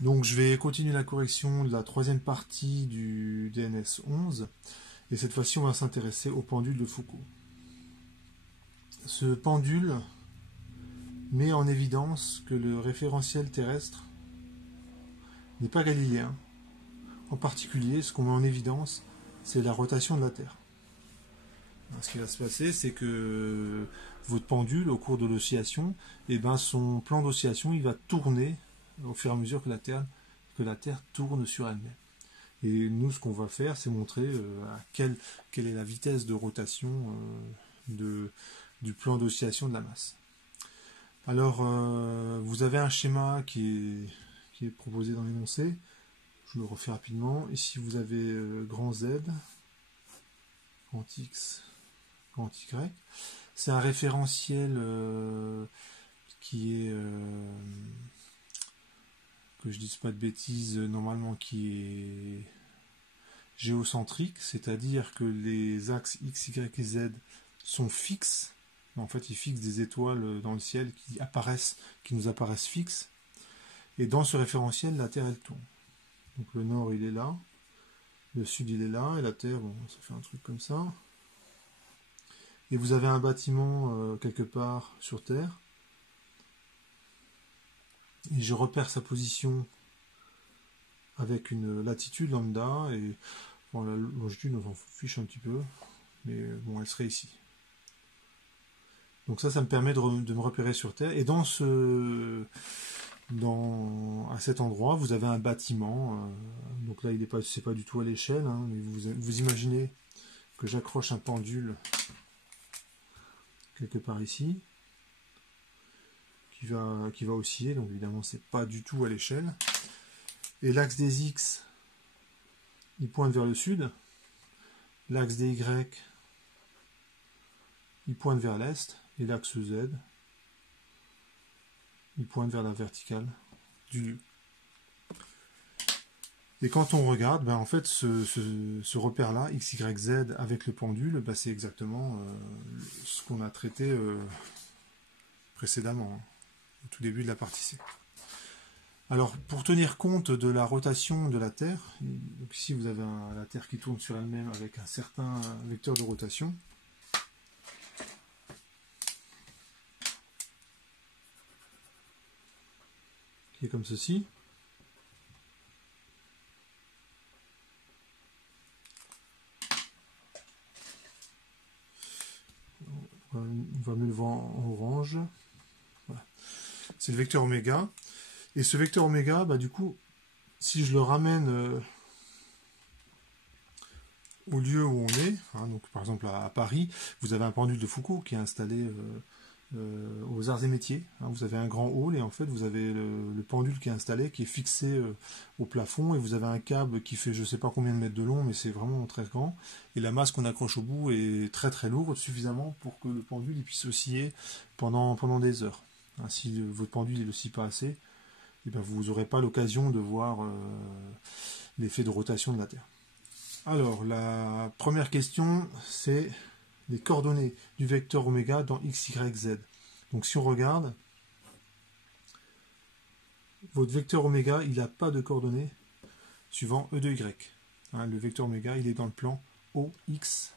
Donc je vais continuer la correction de la troisième partie du DNS 11 et cette fois-ci on va s'intéresser au pendule de Foucault. Ce pendule met en évidence que le référentiel terrestre n'est pas galiléen. En particulier, ce qu'on met en évidence, c'est la rotation de la Terre. Ce qui va se passer, c'est que votre pendule, au cours de l'oscillation, son plan d'oscillation, il va tourner au fur et à mesure que la Terre tourne sur elle-même. Et nous, ce qu'on va faire, c'est montrer quelle est la vitesse de rotation du plan d'oscillation de la masse. Alors, vous avez un schéma qui est proposé dans l'énoncé. Je le refais rapidement. Ici, vous avez grand Z, grand X, grand Y. C'est un référentiel qui est, que je ne dise pas de bêtises, normalement qui est géocentrique, c'est-à-dire que les axes X, Y et Z sont fixes. En fait, ils fixent des étoiles dans le ciel qui nous apparaissent fixes. Et dans ce référentiel, la Terre, elle tourne. Donc le nord, il est là. Le sud, il est là. Et la Terre, bon, ça fait un truc comme ça. Et vous avez un bâtiment quelque part sur Terre. Et je repère sa position avec une latitude lambda. Et bon, la longitude, on s'en fiche un petit peu. Mais bon, elle serait ici. Donc ça me permet de me repérer sur Terre. Et à cet endroit, vous avez un bâtiment. Donc là, c'est pas du tout à l'échelle. Hein, mais vous imaginez que j'accroche un pendule quelque part ici, qui va osciller. Donc évidemment, c'est pas du tout à l'échelle. Et l'axe des X, il pointe vers le sud. L'axe des Y, il pointe vers l'est. Et l'axe Z, il pointe vers la verticale du lieu. Et quand on regarde, en fait, ce repère-là, X, Y, Z, avec le pendule, c'est exactement ce qu'on a traité précédemment, au tout début de la partie C. Alors, pour tenir compte de la rotation de la Terre, donc ici vous avez la Terre qui tourne sur elle-même avec un certain vecteur de rotation. Qui est comme ceci. On va mettre le vent en orange. Voilà. C'est le vecteur oméga. Et ce vecteur oméga, du coup, si je le ramène au lieu où on est, hein, donc par exemple à Paris, vous avez un pendule de Foucault qui est installé aux arts et métiers. Hein, vous avez un grand hall et en fait vous avez le pendule qui est installé, qui est fixé au plafond et vous avez un câble qui fait je ne sais pas combien de mètres de long, mais c'est vraiment très grand. Et la masse qu'on accroche au bout est très très lourde, suffisamment pour que le pendule puisse osciller pendant des heures. Hein, si votre pendule ne oscille pas assez, vous n'aurez pas l'occasion de voir l'effet de rotation de la Terre. Alors, la première question, c'est les coordonnées du vecteur oméga dans x, y, z. Donc si on regarde, votre vecteur oméga, il n'a pas de coordonnées suivant E de y. Hein, le vecteur oméga, il est dans le plan OX,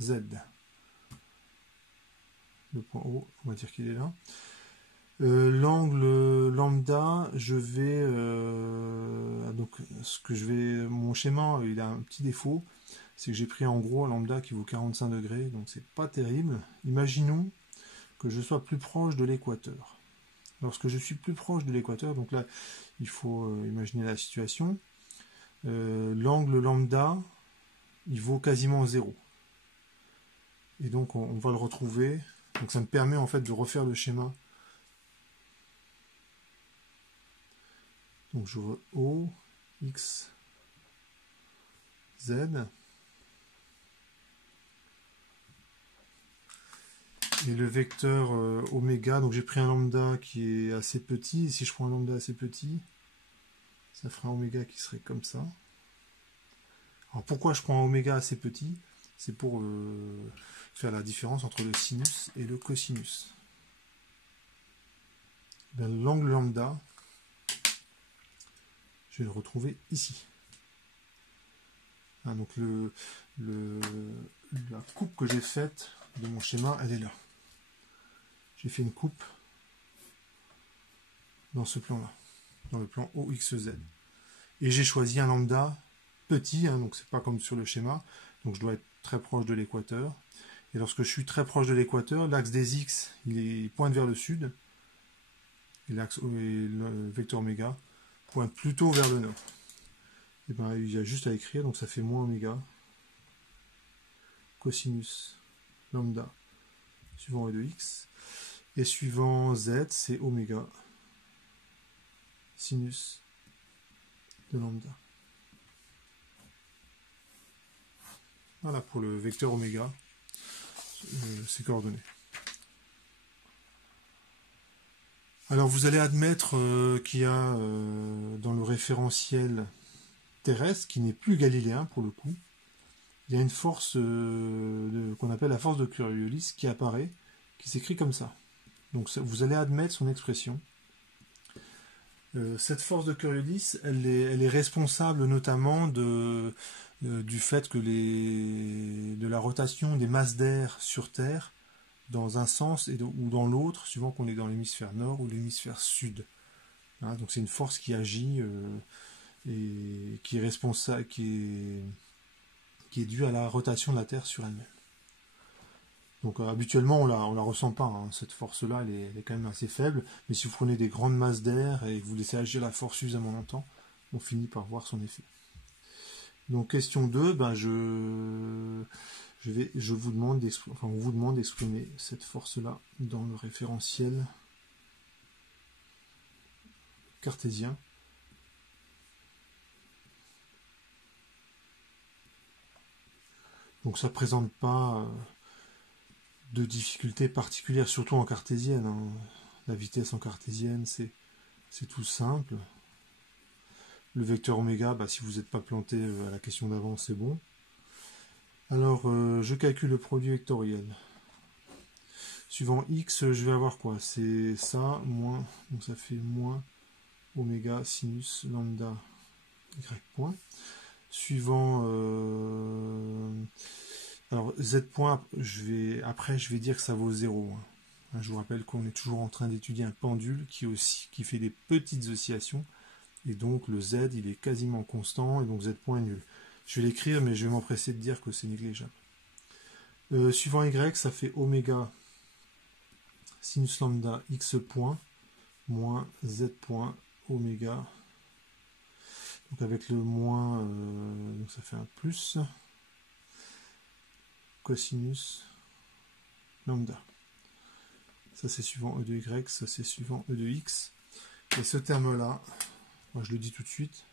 Z. Le point O, on va dire qu'il est là. L'angle lambda, mon schéma, il a un petit défaut, c'est que j'ai pris en gros un lambda qui vaut 45 degrés, donc c'est pas terrible. Imaginons que je sois plus proche de l'équateur. Lorsque je suis plus proche de l'équateur, donc là, il faut imaginer la situation, l'angle lambda, il vaut quasiment 0. Et donc on va le retrouver, donc ça me permet en fait de refaire le schéma. Donc je vois O, X, Z. Et le vecteur oméga, donc j'ai pris un lambda qui est assez petit. Et si je prends un lambda assez petit, ça fera un oméga qui serait comme ça. Alors pourquoi je prends un oméga assez petit? C'est pour faire la différence entre le sinus et le cosinus. L'angle lambda, je vais le retrouver ici. Hein, donc la coupe que j'ai faite de mon schéma, elle est là. J'ai fait une coupe dans ce plan-là, dans le plan OXZ. Et j'ai choisi un lambda petit, hein, donc c'est pas comme sur le schéma, donc je dois être très proche de l'équateur. Et lorsque je suis très proche de l'équateur, l'axe des X, il pointe vers le sud, et le vecteur oméga pointe plutôt vers le nord. Et bien il y a juste à écrire, donc ça fait moins oméga, cosinus lambda, suivant E de X, et suivant Z, c'est oméga, sinus de lambda. Voilà pour le vecteur oméga, ses coordonnées. Alors vous allez admettre qu'il y a dans le référentiel terrestre, qui n'est plus galiléen pour le coup, il y a une force qu'on appelle la force de Coriolis qui apparaît, qui s'écrit comme ça. Donc vous allez admettre son expression. Cette force de Coriolis, elle est responsable notamment du fait que de la rotation des masses d'air sur Terre dans un sens ou dans l'autre, suivant qu'on est dans l'hémisphère nord ou l'hémisphère sud. Hein, donc c'est une force qui agit et qui est responsable, qui est due à la rotation de la Terre sur elle-même. Donc habituellement on la ressent pas, hein. Cette force-là elle est quand même assez faible, mais si vous prenez des grandes masses d'air et que vous laissez agir la force suffisamment longtemps, on finit par voir son effet. Donc question 2, ben on vous demande d'exprimer cette force-là dans le référentiel cartésien. Donc ça ne présente pas de difficultés particulières, surtout en cartésienne. Hein. La vitesse en cartésienne, c'est tout simple. Le vecteur oméga, bah, si vous n'êtes pas planté à la question d'avant, c'est bon. Alors, je calcule le produit vectoriel. Suivant x, je vais avoir quoi? C'est ça, moins, donc ça fait moins oméga sinus lambda y point. Suivant, alors z point, je vais dire que ça vaut 0. Hein. Je vous rappelle qu'on est toujours en train d'étudier un pendule qui fait des petites oscillations. Et donc le z, il est quasiment constant, et donc z point est nul. Je vais l'écrire, mais je vais m'empresser de dire que c'est négligeable. Suivant y, ça fait oméga sinus lambda x point moins z point oméga. Donc avec le moins, donc ça fait un plus cosinus lambda. Ça c'est suivant e de y, ça c'est suivant e de x. Et ce terme-là, moi je le dis tout de suite,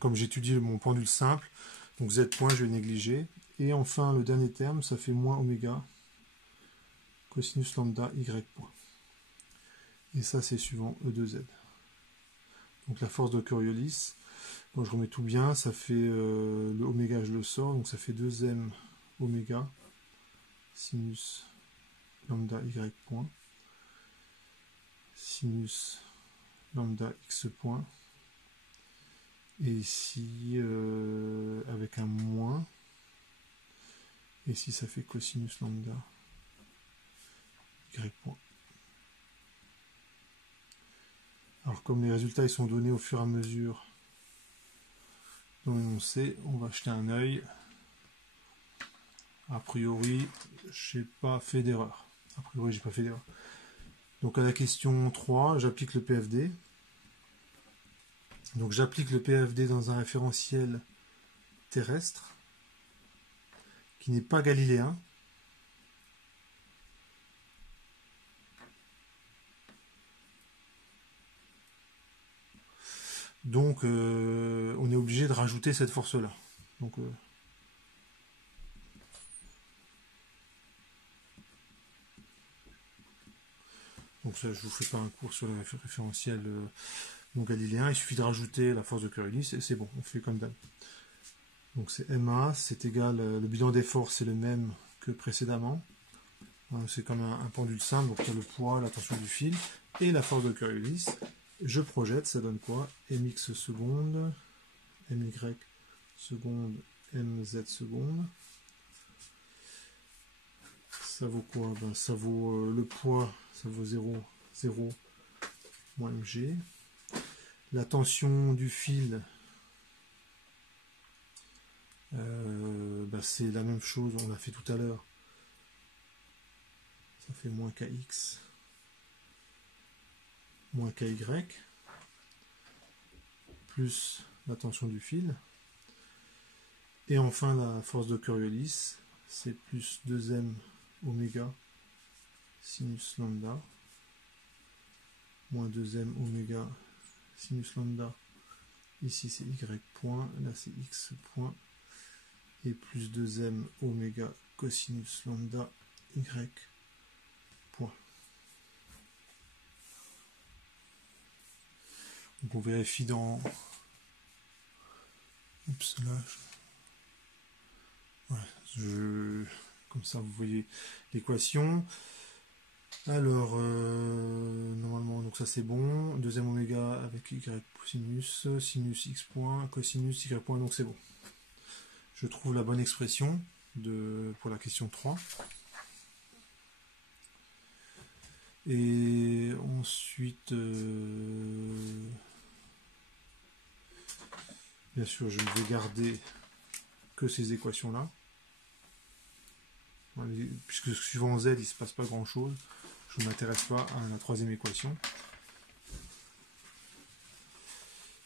comme j'étudie mon pendule simple, donc z point je vais négliger. Et enfin le dernier terme, ça fait moins oméga cosinus lambda y point. Et ça c'est suivant e de z. Donc la force de Coriolis, quand je remets tout bien, ça fait le oméga je le sors, donc ça fait 2m oméga sinus lambda y point sinus lambda x point. Et ici, avec un moins, et ici ça fait cosinus lambda y point. Alors comme les résultats ils sont donnés au fur et à mesure dans l'énoncé, on va jeter un œil. A priori, j'ai pas fait d'erreur. Donc à la question 3, j'applique le PFD. Donc j'applique le PFD dans un référentiel terrestre qui n'est pas galiléen. Donc on est obligé de rajouter cette force-là. Donc ça, je vous fais pas un cours sur le référentiel non galiléen, il suffit de rajouter la force de Coriolis et c'est bon, on fait comme d'hab. Donc c'est MA, c'est égal, le bilan des forces est le même que précédemment. C'est comme un pendule simple, donc il y a le poids, la tension du fil et la force de Coriolis. Je projette, ça donne quoi? Mx seconde, My seconde, Mz seconde. Ça vaut quoi? Ça vaut le poids, ça vaut 0, 0, moins mg. La tension du fil, c'est la même chose, on l'a fait tout à l'heure. Ça fait moins kx, moins ky, plus la tension du fil. Et enfin, la force de Coriolis, c'est plus 2m oméga sinus lambda, moins 2m oméga sinus lambda. Ici, c'est y point, là, c'est x point, et plus 2m oméga cosinus lambda y point. Donc on vérifie dans... Oups, là... Comme ça, vous voyez l'équation. Alors, normalement, donc ça c'est bon. 2m oméga avec y sinus, sinus x point, cosinus y point, donc c'est bon. Je trouve la bonne expression pour la question 3. Et ensuite, bien sûr, je ne vais garder que ces équations-là. Puisque suivant z, il ne se passe pas grand-chose. Je ne m'intéresse pas à la troisième équation.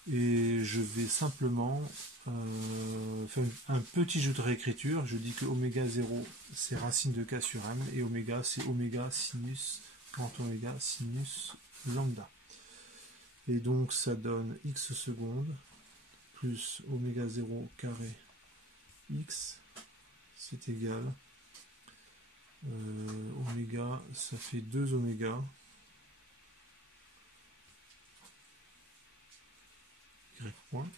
Et je vais simplement faire un petit jeu de réécriture. Je dis que oméga 0, c'est racine de k sur m, et oméga, c'est oméga sinus, grand oméga sinus lambda. Et donc, ça donne x seconde, plus oméga 0 carré x, c'est égal oméga, ça fait 2 oméga y point,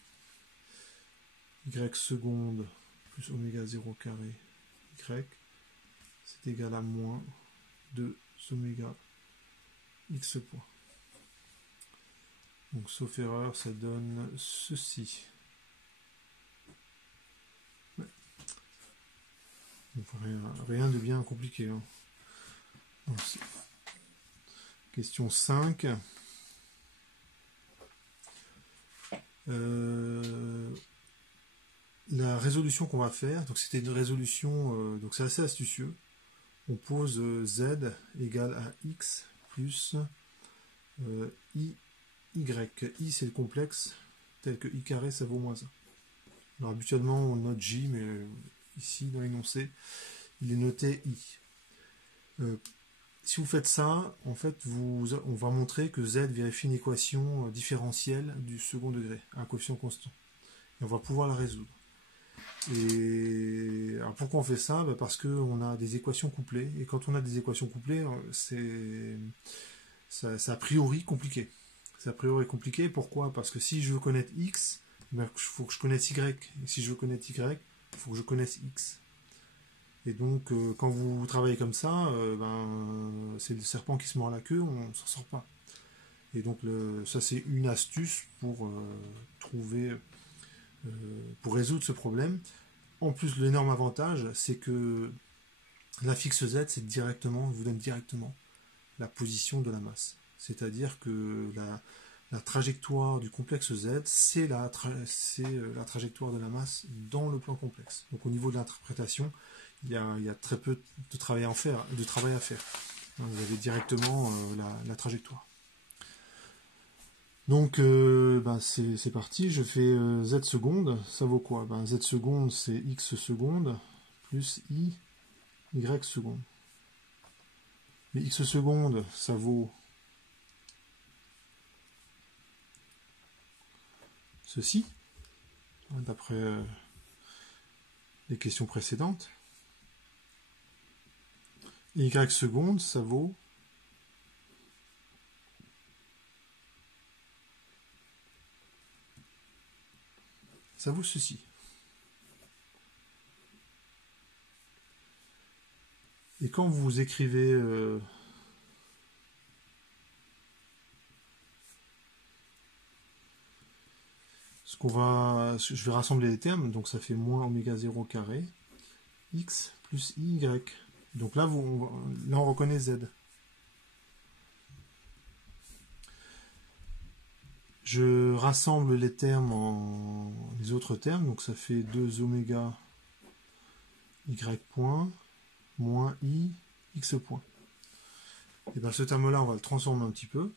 y seconde plus oméga 0 carré y, c'est égal à moins 2 oméga x point. Donc sauf erreur, ça donne ceci. Donc, rien de bien compliqué. Hein. Donc, question 5. La résolution qu'on va faire, donc c'était une résolution, donc c'est assez astucieux. On pose z égale à x plus i, y. I c'est le complexe, tel que i carré ça vaut moins 1. Alors habituellement on note j, mais ici dans l'énoncé, il est noté i. Si vous faites ça, en fait, on va montrer que z vérifie une équation différentielle du second degré, un coefficient constant. Et on va pouvoir la résoudre. Et alors pourquoi on fait ça? Parce qu'on a des équations couplées. Et quand on a des équations couplées, c'est a priori compliqué. C'est a priori compliqué. Pourquoi? Parce que si je veux connaître x, il faut que je connaisse y. Et si je veux connaître y, il faut que je connaisse x. Et donc, quand vous travaillez comme ça, c'est le serpent qui se mord la queue, on ne s'en sort pas. Et donc, ça, c'est une astuce pour pour résoudre ce problème. En plus, l'énorme avantage, c'est que la fixe z, vous donne directement la position de la masse. C'est-à-dire que la trajectoire du complexe z, c'est la trajectoire de la masse dans le plan complexe. Donc, au niveau de l'interprétation, il y a très peu de travail à faire. Vous avez directement la trajectoire. Donc c'est parti, je fais z seconde, ça vaut quoi? Z seconde c'est x seconde plus y seconde. Mais x seconde ça vaut ceci, d'après les questions précédentes. Et y seconde, ça vaut ceci. Et quand vous écrivez je vais rassembler les termes, donc ça fait moins oméga 0 carré, x plus y. Donc là, on reconnaît z. Je rassemble les termes en les autres termes, donc ça fait 2 oméga y point moins i x point. Et bien ce terme-là, on va le transformer un petit peu.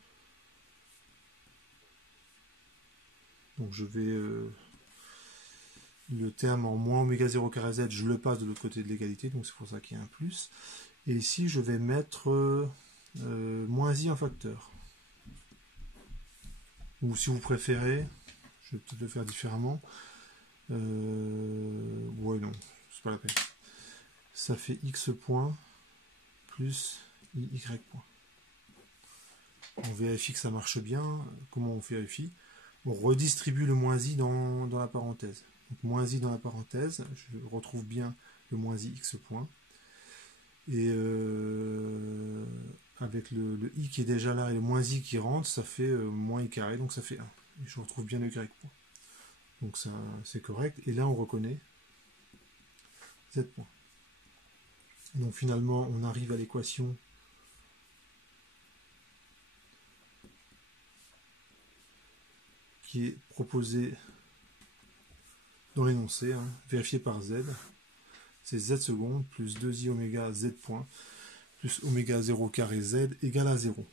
Donc je vais le terme en moins oméga 0 carré z, je le passe de l'autre côté de l'égalité, donc c'est pour ça qu'il y a un plus. Et ici, je vais mettre moins i en facteur. Ou si vous préférez, je vais peut-être le faire différemment. Ouais, non, c'est pas la peine. Ça fait x point plus y point. On vérifie que ça marche bien. Comment on vérifie? On redistribue le moins i dans la parenthèse. Donc moins i dans la parenthèse, je retrouve bien le moins i x point. Et avec le i qui est déjà là et le moins i qui rentre, ça fait moins i carré, donc ça fait 1. Et je retrouve bien le y point. Donc ça c'est correct. Et là on reconnaît z point. Donc finalement on arrive à l'équation qui est proposée dans l'énoncé, hein, vérifié par z. C'est z seconde plus 2i oméga z point plus oméga 0 carré z égale à 0.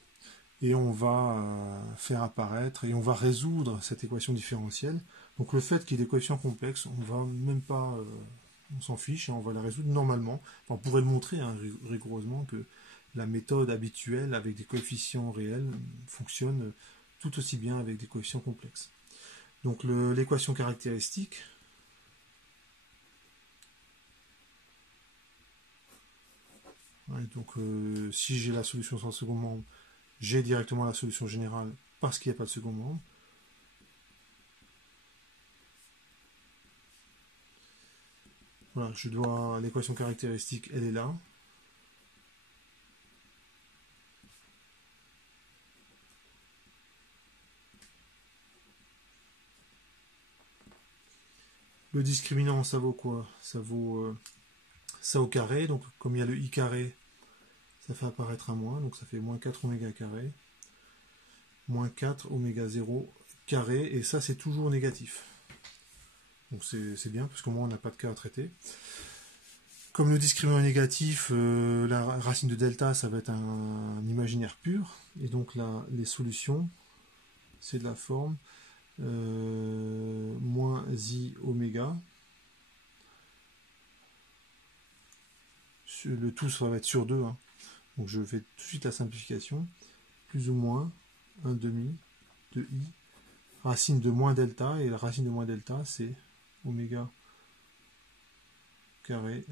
Et on va faire apparaître, et on va résoudre cette équation différentielle. Donc le fait qu'il y ait des coefficients complexes, on va même pas, on s'en fiche, et on va la résoudre normalement. Enfin, on pourrait le montrer hein, rigoureusement que la méthode habituelle avec des coefficients réels fonctionne tout aussi bien avec des coefficients complexes. Donc l'équation caractéristique, ouais, donc si j'ai la solution sans second membre, j'ai directement la solution générale parce qu'il n'y a pas de second membre. Voilà, l'équation caractéristique, elle est là. Le discriminant, ça vaut quoi? Ça vaut ça au carré, donc comme il y a le i carré, ça fait apparaître un moins, donc ça fait moins 4 oméga carré, moins 4 oméga 0 carré, et ça c'est toujours négatif. Donc c'est bien, parce qu'au moins on n'a pas de cas à traiter. Comme le discriminant est négatif, la racine de delta, ça va être un imaginaire pur, et donc là, les solutions, c'est de la forme moins i oméga. Le tout, ça va être sur 2, hein. Donc je fais tout de suite la simplification. Plus ou moins 1 demi de i, racine de moins delta, et la racine de moins delta, c'est oméga carré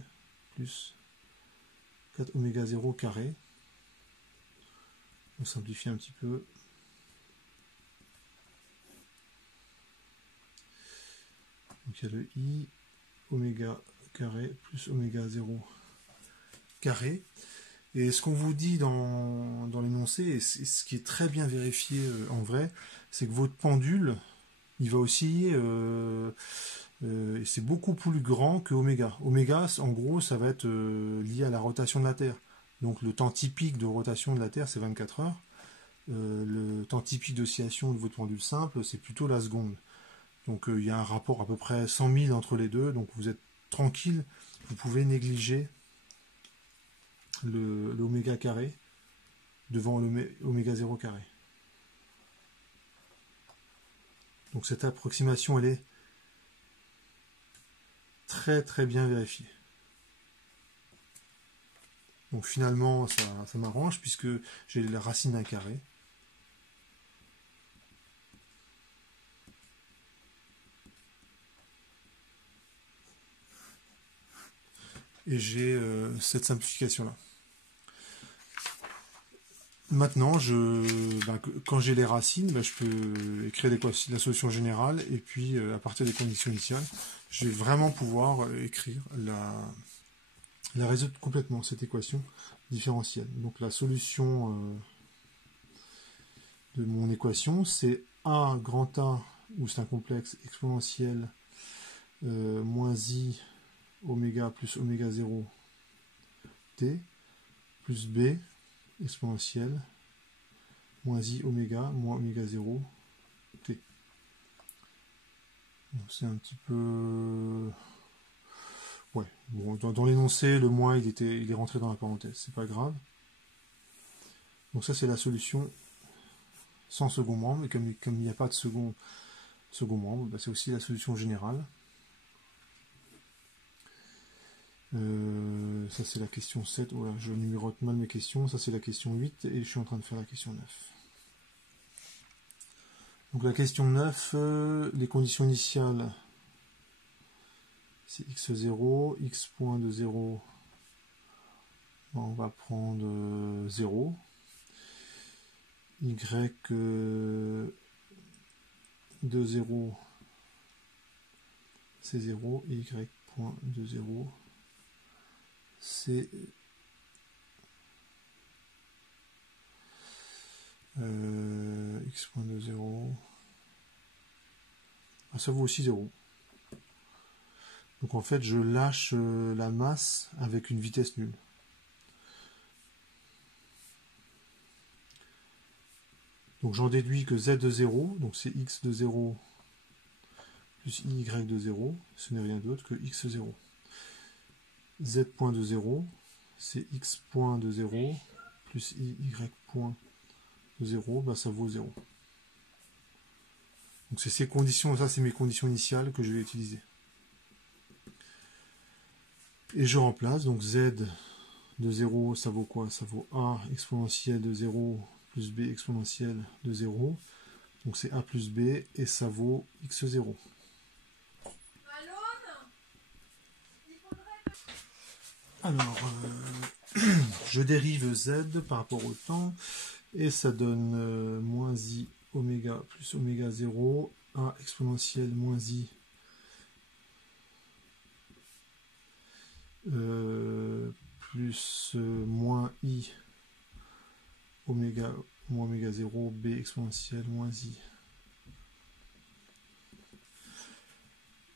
plus 4 oméga 0 carré. On simplifie un petit peu. Donc il y a le i oméga carré plus oméga 0 carré. Et ce qu'on vous dit dans l'énoncé, et ce qui est très bien vérifié en vrai, c'est que votre pendule, il va osciller, et c'est beaucoup plus grand que oméga. Oméga, en gros, ça va être lié à la rotation de la Terre. Donc le temps typique de rotation de la Terre, c'est 24 heures. Le temps typique d'oscillation de votre pendule simple, c'est plutôt la seconde. Donc il y a un rapport à peu près 100 000 entre les deux, donc vous êtes tranquille, vous pouvez négliger l'oméga carré devant l'oméga 0 carré. Donc cette approximation, elle est très très bien vérifiée. Donc finalement, ça m'arrange puisque j'ai la racine d'un carré. Et j'ai cette simplification-là. Maintenant, quand j'ai les racines, je peux écrire la solution générale, et puis à partir des conditions initiales, je vais vraiment pouvoir écrire elle résout complètement cette équation différentielle. Donc la solution de mon équation, c'est A grand A, où c'est un complexe exponentiel, moins I oméga plus oméga 0 t, plus B exponentielle, moins I oméga moins oméga 0 t. C'est un petit peu... Ouais, bon, dans l'énoncé, le moins, il est rentré dans la parenthèse, c'est pas grave. Donc ça, c'est la solution sans second membre, et comme il n'y a pas de second membre, bah, c'est aussi la solution générale. Ça, c'est la question 7. Voilà, je numérote mal mes questions. Ça, c'est la question 8, et je suis en train de faire la question 9. Donc la question 9, les conditions initiales, c'est x0, x point de 0, on va prendre 0, y de 0, c'est 0, et y point de 0, c'est x point de 0, ah, ça vaut aussi 0. Donc en fait, je lâche la masse avec une vitesse nulle. Donc j'en déduis que z de 0, donc c'est x de 0 plus y de 0, ce n'est rien d'autre que x0. Z point de 0, c'est x point de 0 plus y point de 0, bah ça vaut 0. Donc c'est ces conditions, ça c'est mes conditions initiales que je vais utiliser. Et je remplace, donc z de 0, ça vaut quoi? Ça vaut a exponentielle de 0 plus b exponentielle de 0. Donc c'est a plus b, et ça vaut x0. Alors, je dérive z par rapport au temps, et ça donne moins i oméga plus oméga 0, a exponentielle moins i plus moins i oméga moins oméga 0, b exponentielle moins i.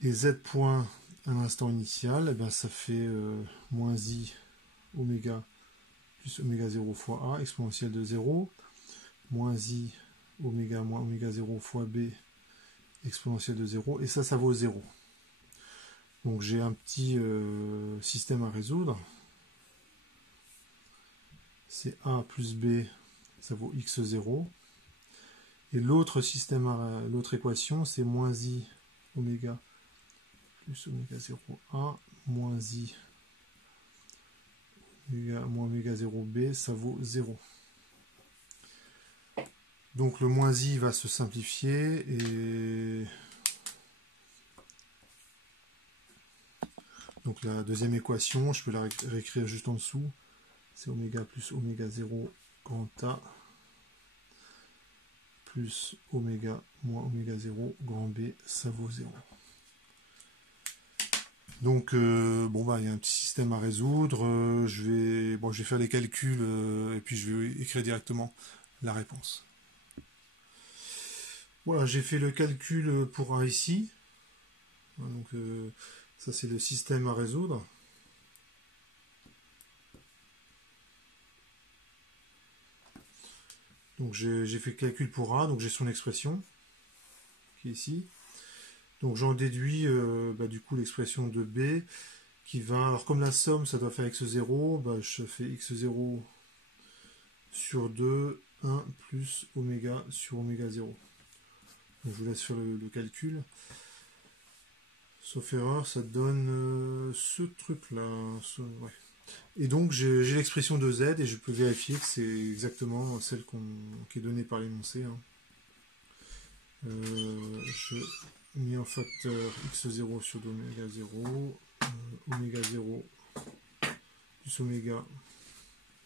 Et z point à l'instant initial, eh bien, ça fait moins i oméga plus oméga 0 fois a exponentielle de 0, moins i oméga moins oméga 0 fois b exponentielle de 0, et ça vaut 0. Donc j'ai un petit système à résoudre. C'est a plus b, ça vaut x0. Et l'autre système, l'autre équation, c'est moins i oméga plus oméga 0a moins i oméga moins oméga 0b, ça vaut 0. Donc le moins i va se simplifier, et donc la deuxième équation, je peux la réécrire juste en dessous. C'est oméga plus oméga 0 grand A plus oméga moins oméga 0 grand B, ça vaut 0. Donc bon bah il y a un petit système à résoudre. Je vais faire les calculs et puis je vais écrire directement la réponse. Voilà, j'ai fait le calcul pour A ici. Donc ça c'est le système à résoudre. Donc j'ai fait le calcul pour A, donc j'ai son expression qui est ici. Donc j'en déduis du coup l'expression de B qui va, alors comme la somme ça doit faire x0, bah, je fais x0 sur 2, 1 plus oméga sur oméga 0. Donc je vous laisse faire le calcul. Sauf erreur, ça donne ce truc-là. Ouais. Et donc j'ai l'expression de z, et je peux vérifier que c'est exactement celle qui est donnée par l'énoncé. Hein. Je mets en facteur x0 sur 2 oméga 0, oméga 0 plus oméga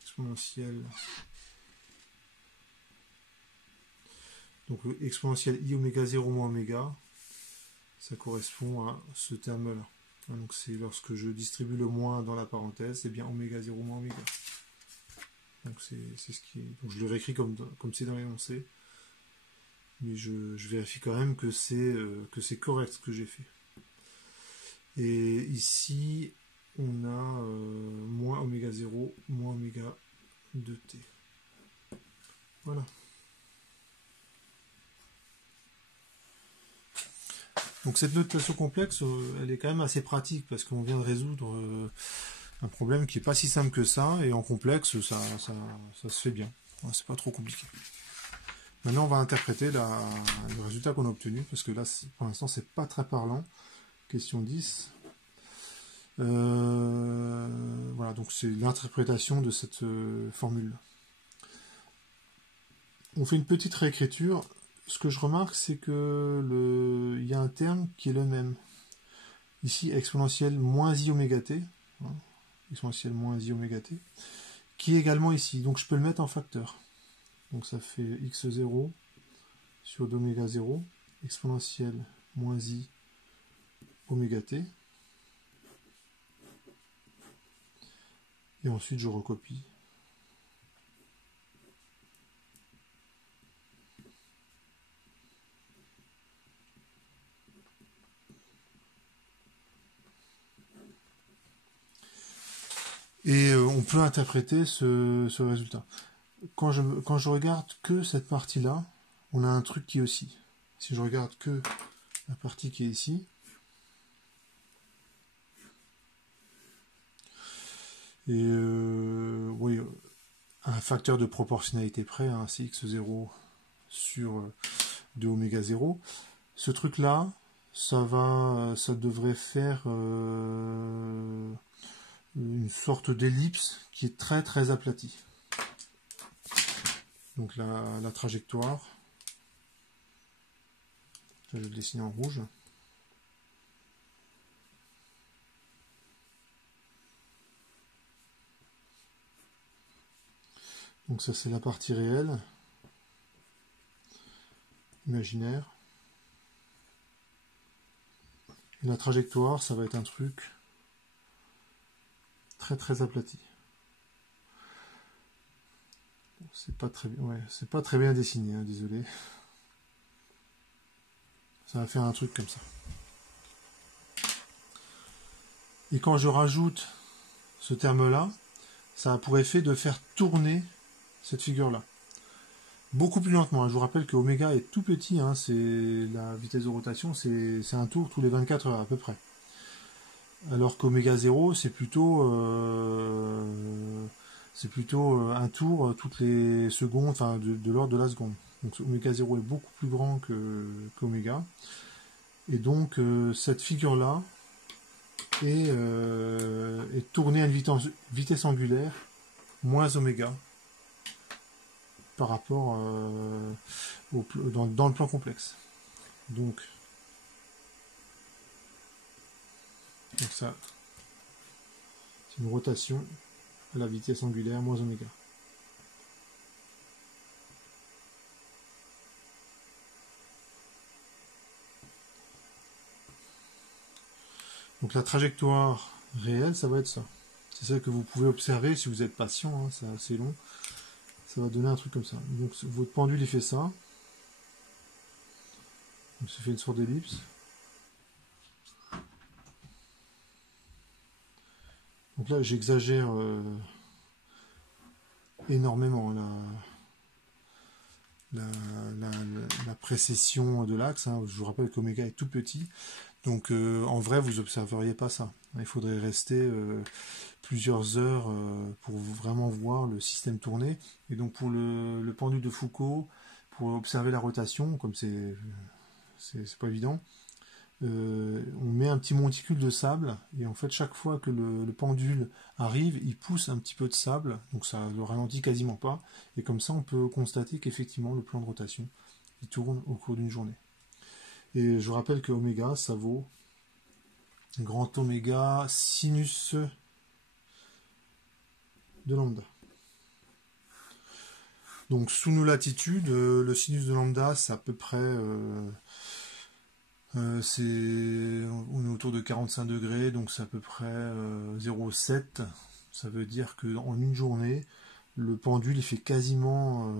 exponentielle. Donc le exponentielle i oméga 0 moins oméga, ça correspond à ce terme-là. Donc c'est lorsque je distribue le moins dans la parenthèse, c'est bien oméga 0 moins oméga. Donc c'est ce qui est... Donc je le réécris comme c'est dans l'énoncé, mais je vérifie quand même que c'est correct ce que j'ai fait. Et ici, on a moins oméga 0 moins oméga 2t. Voilà. Donc cette notation complexe, elle est quand même assez pratique parce qu'on vient de résoudre un problème qui n'est pas si simple que ça, et en complexe, ça se fait bien. C'est pas trop compliqué. Maintenant, on va interpréter le résultat qu'on a obtenu, parce que là, pour l'instant, c'est pas très parlant. Question 10. Voilà, donc c'est l'interprétation de cette formule. On fait une petite réécriture. Ce que je remarque, c'est que il y a un terme qui est le même. Ici, exponentielle moins i oméga t, hein, exponentielle moins i oméga t, qui est également ici. Donc je peux le mettre en facteur. Donc ça fait x0 sur d'oméga 0, exponentielle moins i oméga t. Et ensuite je recopie. Et on peut interpréter ce résultat. Quand je regarde que cette partie-là, on a un truc qui est aussi. Si je regarde que la partie qui est ici, et oui, un facteur de proportionnalité près, hein, c'est x0 sur 2 oméga 0. Ce truc-là, ça devrait faire une sorte d'ellipse qui est très très aplatie. Donc la trajectoire, je vais le dessiner en rouge. Donc ça c'est la partie réelle, imaginaire. Et la trajectoire, ça va être un truc très très aplati. C'est pas très bien, ouais, c'est pas très bien dessiné, hein, désolé. Ça va faire un truc comme ça. Et quand je rajoute ce terme-là, ça a pour effet de faire tourner cette figure-là. Beaucoup plus lentement. Hein. Je vous rappelle que oméga est tout petit, hein, c'est la vitesse de rotation, c'est un tour tous les 24 heures à peu près. Alors qu'oméga 0, c'est plutôt un tour toutes les secondes, enfin de l'ordre de la seconde. Donc oméga 0 est beaucoup plus grand qu'oméga. Et donc cette figure-là est tournée à une vitesse angulaire moins oméga par rapport dans le plan complexe. Donc ça, c'est une rotation à la vitesse angulaire moins oméga. Donc la trajectoire réelle, ça va être ça. C'est ça que vous pouvez observer si vous êtes patient, hein, c'est assez long. Ça va donner un truc comme ça. Donc votre pendule il fait ça. Donc ça fait une sorte d'ellipse. Donc là j'exagère énormément la précession de l'axe. Hein. Je vous rappelle qu'oméga est tout petit. Donc en vrai vous n'observeriez pas ça. Il faudrait rester plusieurs heures pour vraiment voir le système tourner. Et donc pour le pendule de Foucault, pour observer la rotation, comme c'est pas évident, on met un petit monticule de sable, et en fait chaque fois que le pendule arrive, il pousse un petit peu de sable, donc ça le ralentit quasiment pas, et comme ça on peut constater qu'effectivement le plan de rotation il tourne au cours d'une journée. Et je vous rappelle que oméga, ça vaut grand oméga sinus de lambda. Donc sous nos latitudes, le sinus de lambda, c'est à peu près On est autour de 45 degrés, donc c'est à peu près 0,7. Ça veut dire qu'en une journée, le pendule il fait quasiment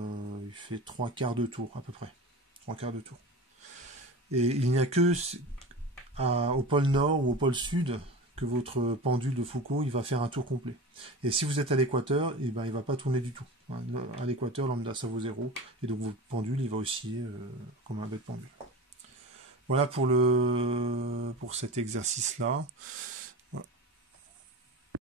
il fait 3/4 de tour à peu près. 3/4 de tour. Et il n'y a que au pôle nord ou au pôle sud que votre pendule de Foucault il va faire un tour complet. Et si vous êtes à l'équateur, eh ben, il ne va pas tourner du tout. À l'équateur, lambda ça vaut 0. Et donc votre pendule il va osciller comme un bête pendule. Voilà pour cet exercice-là.